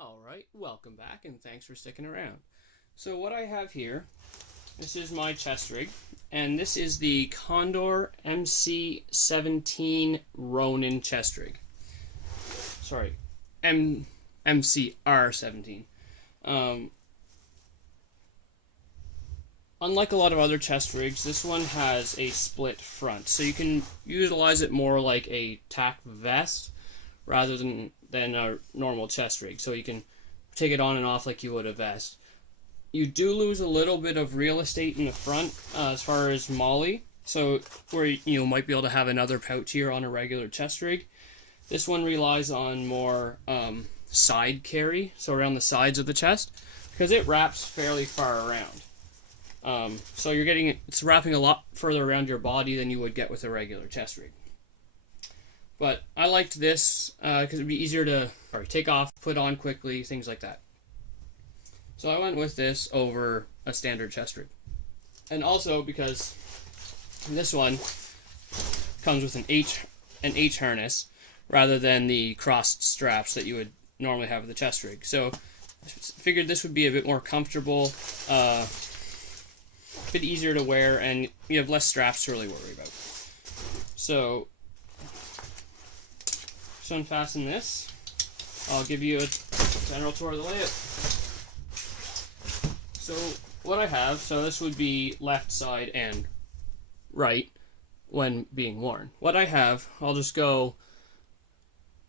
Alright, welcome back and thanks for sticking around. So what I have here, this is my chest rig, and this is the Condor MC7 Ronin chest rig. Sorry, MCR7. Unlike a lot of other chest rigs, this one has a split front, so you can utilize it more like a tack vest rather than a normal chest rig. So you can take it on and off like you would a vest. You do lose a little bit of real estate in the front as far as molly, so where you might be able to have another pouch here on a regular chest rig. This one relies on more side carry, so around the sides of the chest, because it wraps fairly far around. So it's wrapping a lot further around your body than you would get with a regular chest rig. But I liked this because it'd be easier to take off, put on quickly, things like that. So I went with this over a standard chest rig. And also because this one comes with an H harness rather than the crossed straps that you would normally have with the chest rig. So I figured this would be a bit more comfortable, a bit easier to wear, and you have less straps to really worry about. So unfasten this. I'll give you a general tour of the layout. So what I have, so this would be left side and right when being worn. What I have, I'll just go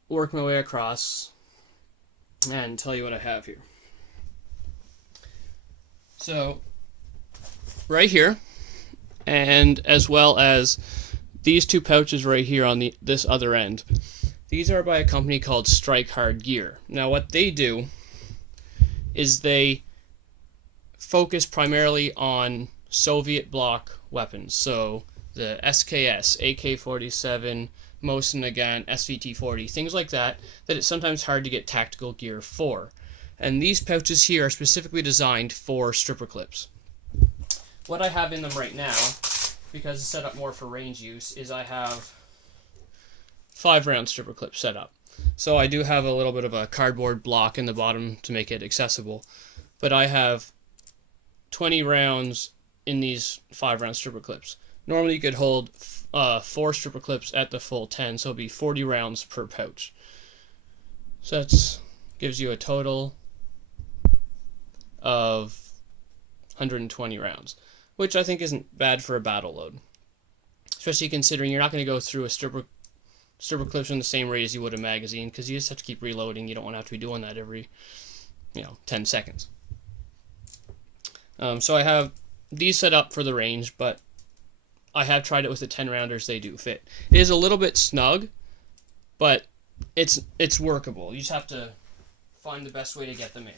work my way across and tell you what I have here. So right here, and as well as these two pouches right here on this other end. These are by a company called Strike Hard Gear. Now what they do is they focus primarily on Soviet bloc weapons. So the SKS, AK-47, Mosin Nagant, SVT-40, things like that it's sometimes hard to get tactical gear for. And these pouches here are specifically designed for stripper clips. What I have in them right now, because it's set up more for range use, is I have 5-round stripper clip set up. So I do have a little bit of a cardboard block in the bottom to make it accessible, but I have 20 rounds in these 5-round stripper clips. Normally you could hold 4 stripper clips at the full 10, so it'll be 40 rounds per pouch. So that gives you a total of 120 rounds, which I think isn't bad for a battle load, especially considering you're not going to go through a stripper clips in the same rate as you would a magazine, because you just have to keep reloading. You don't want to have to be doing that every 10 seconds. So I have these set up for the range, but I have tried it with the 10-rounders. They do fit. It is a little bit snug, but it's workable. You just have to find the best way to get them in.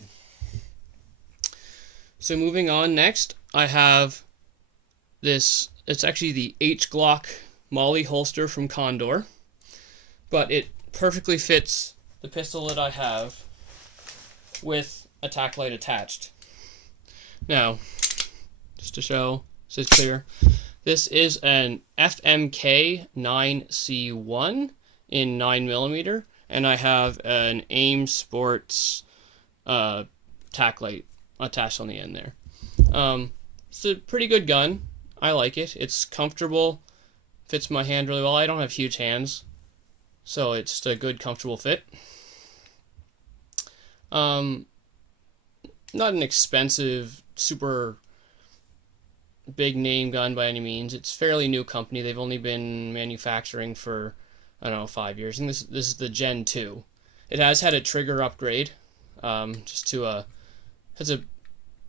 So moving on, next I have this. It's actually the H Glock Molly holster from Condor, but it perfectly fits the pistol that I have with a tack light attached. Now, just to show this is clear, this is an FMK 9C1 in 9mm, and I have an AIM Sports tack light attached on the end there. It's a pretty good gun. I like it. It's comfortable, fits my hand really well. I don't have huge hands, so it's just a good, comfortable fit. Not an expensive, super big name gun by any means. It's a fairly new company. They've only been manufacturing for, 5 years. And this is the Gen 2. It has had a trigger upgrade, just to has a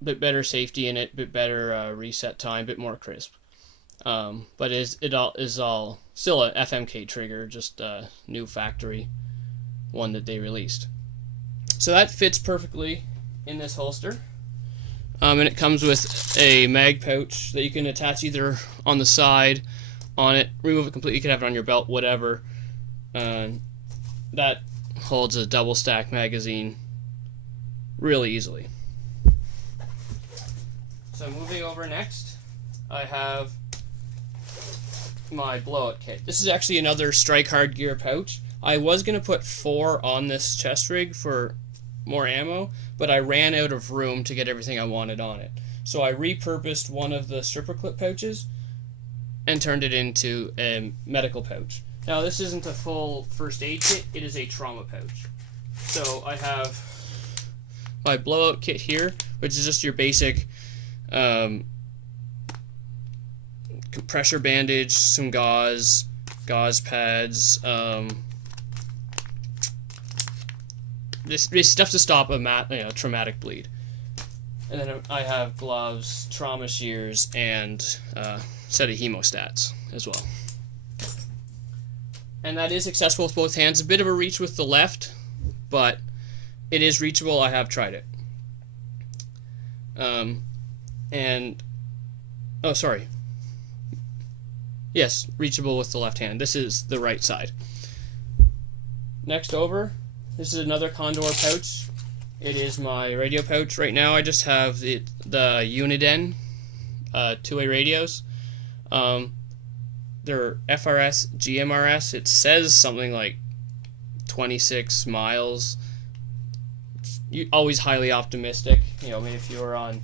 bit better safety in it, bit better reset time, bit more crisp. But it is all still a FMK trigger, just a new factory one that they released. So that fits perfectly in this holster. And it comes with a mag pouch that you can attach either on the side, on it, remove it completely, you can have it on your belt, whatever. That holds a double stack magazine really easily. So moving over next, I have my blowout kit. This is actually another Strike Hard Gear pouch. I was going to put 4 on this chest rig for more ammo, but I ran out of room to get everything I wanted on it. So I repurposed one of the stripper clip pouches and turned it into a medical pouch. Now this isn't a full first aid kit, it is a trauma pouch. So I have my blowout kit here, which is just your basic pressure bandage, some gauze pads, this stuff to stop a traumatic bleed. And then I have gloves, trauma shears, and a set of hemostats as well. And that is accessible with both hands. A bit of a reach with the left, but it is reachable. I have tried it. Yes, reachable with the left hand. This is the right side. Next over, this is another Condor pouch. It is my radio pouch. Right now I just have the Uniden two-way radios. They're FRS, GMRS. It says something like 26 miles. Always highly optimistic. I mean, if you were on,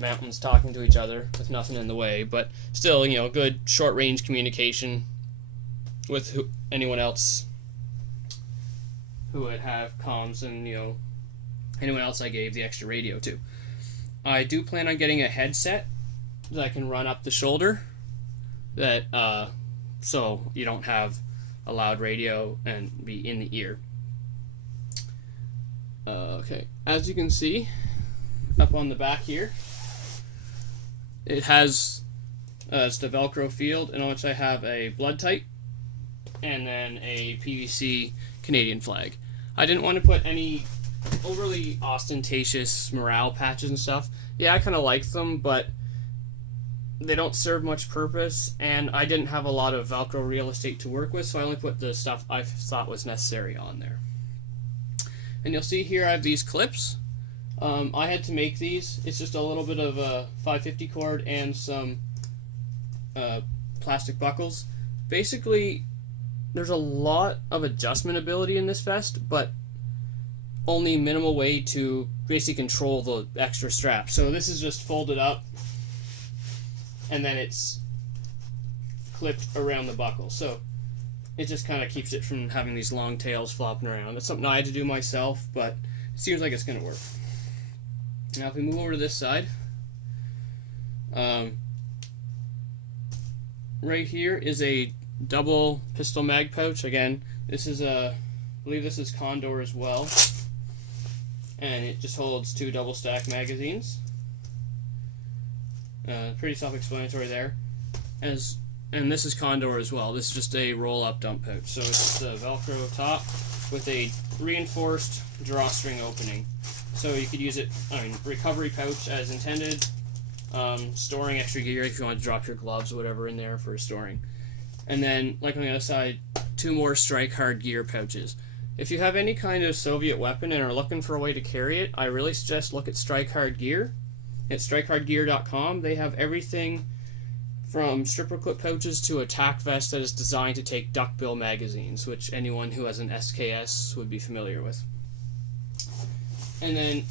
mountains talking to each other with nothing in the way, but still, good short-range communication with anyone else who would have comms and, anyone else I gave the extra radio to. I do plan on getting a headset that I can run up the shoulder, that so you don't have a loud radio and be in the ear. Okay, as you can see up on the back here, it has just a Velcro field in which I have a blood type and then a PVC Canadian flag. I didn't want to put any overly ostentatious morale patches and stuff. Yeah, I kind of like them, but they don't serve much purpose, and I didn't have a lot of Velcro real estate to work with, so I only put the stuff I thought was necessary on there. And you'll see here I have these clips. I had to make these. It's just a little bit of a 550 cord and some plastic buckles. Basically, there's a lot of adjustment ability in this vest, but only minimal way to basically control the extra strap. So this is just folded up, and then it's clipped around the buckle. So it just kind of keeps it from having these long tails flopping around. It's something I had to do myself, but it seems like it's going to work. Now if we move over to this side, right here is a double pistol mag pouch. Again, this is I believe this is Condor as well, and it just holds 2 double stack magazines. Pretty self-explanatory there. And this is Condor as well. This is just a roll-up dump pouch. So it's just a Velcro top with a reinforced drawstring opening. So you could use it, recovery pouch as intended, storing extra gear if you want to drop your gloves or whatever in there for storing. And then, like on the other side, 2 more strike hard gear pouches. If you have any kind of Soviet weapon and are looking for a way to carry it, I really suggest look at Strike Hard Gear. At strikehardgear.com, they have everything from stripper clip pouches to a tack vest that is designed to take duckbill magazines, which anyone who has an SKS would be familiar with. And then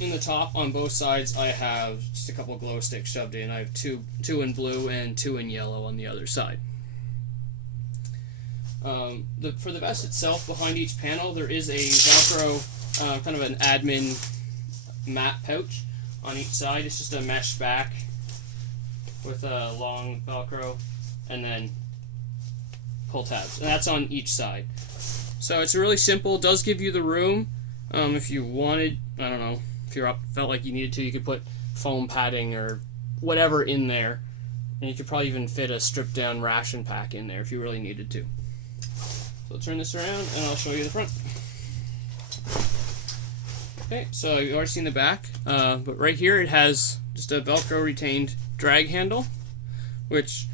in the top on both sides, I have just a couple glow sticks shoved in. I have two in blue and 2 in yellow on the other side. For the vest itself, behind each panel, there is a Velcro, kind of an admin mat pouch on each side. It's just a mesh back with a long Velcro and then pull tabs. And that's on each side. So it's really simple. It does give you the room. If you wanted, I don't know, if you felt like you needed to, you could put foam padding or whatever in there. And you could probably even fit a stripped down ration pack in there if you really needed to. So I'll turn this around and I'll show you the front. Okay, so you've already seen the back, but right here it has just a Velcro retained drag handle, which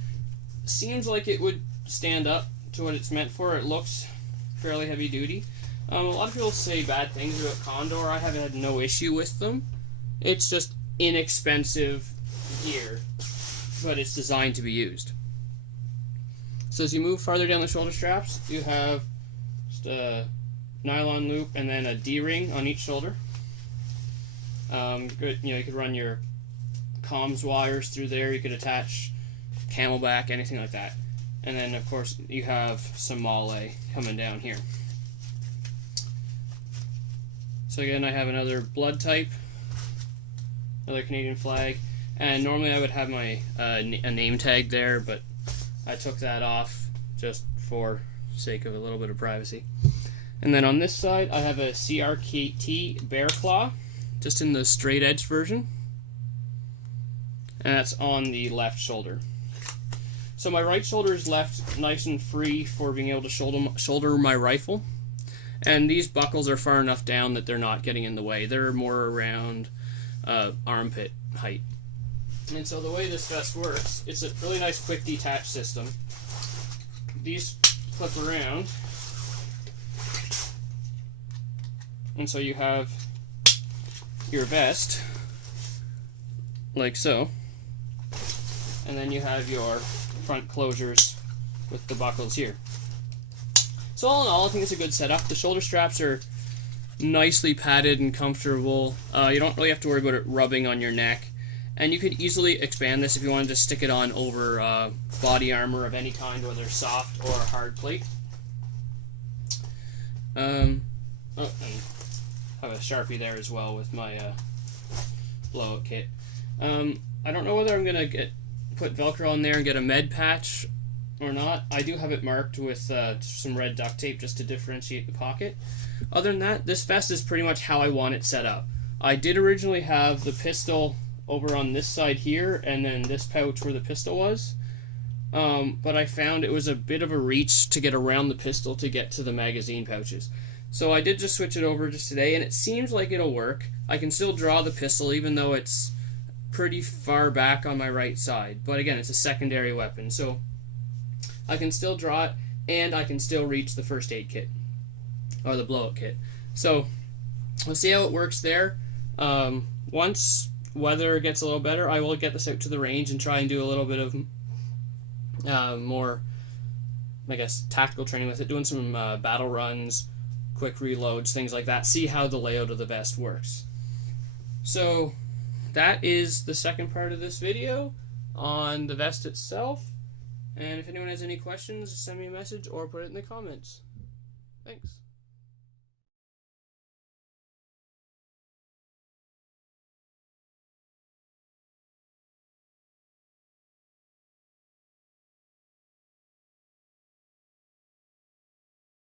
seems like it would stand up to what it's meant for. It looks fairly heavy duty. A lot of people say bad things about Condor. I haven't had no issue with them. It's just inexpensive gear, but it's designed to be used. So as you move farther down the shoulder straps, you have just a nylon loop, and then a D-ring on each shoulder. You could run your comms wires through there. You could attach camelback, anything like that. And then, of course, you have some Malay coming down here. So again, I have another blood type, another Canadian flag, and normally I would have my a name tag there, but I took that off just for sake of a little bit of privacy. And then on this side, I have a CRKT Bear Claw, just in the straight edge version, and that's on the left shoulder. So my right shoulder is left nice and free for being able to shoulder my rifle, and these buckles are far enough down that they're not getting in the way. They're more around armpit height. And so the way this vest works, it's a really nice quick detach system. These clip around, and so you have your vest like so, and then you have your front closures with the buckles here. So all in all, I think it's a good setup. The shoulder straps are nicely padded and comfortable. You don't really have to worry about it rubbing on your neck, and you could easily expand this if you wanted to stick it on over body armor of any kind, whether soft or hard plate. And I have a Sharpie there as well with my blowout kit. I don't know whether I'm gonna put Velcro on there and get a med patch or not. I do have it marked with some red duct tape just to differentiate the pocket. Other than that, this vest is pretty much how I want it set up. I did originally have the pistol over on this side here, and then this pouch where the pistol was. But I found it was a bit of a reach to get around the pistol to get to the magazine pouches. So I did just switch it over just today, and it seems like it'll work. I can still draw the pistol even though it's pretty far back on my right side. But again, it's a secondary weapon, so I can still draw it, and I can still reach the first aid kit, or the blowout kit. So we'll see how it works there. Once weather gets a little better, I will get this out to the range and try and do a little bit of more, I guess, tactical training with it, doing some battle runs, quick reloads, things like that, see how the layout of the vest works. So that is the second part of this video on the vest itself, and if anyone has any questions, send me a message or put it in the comments. Thanks.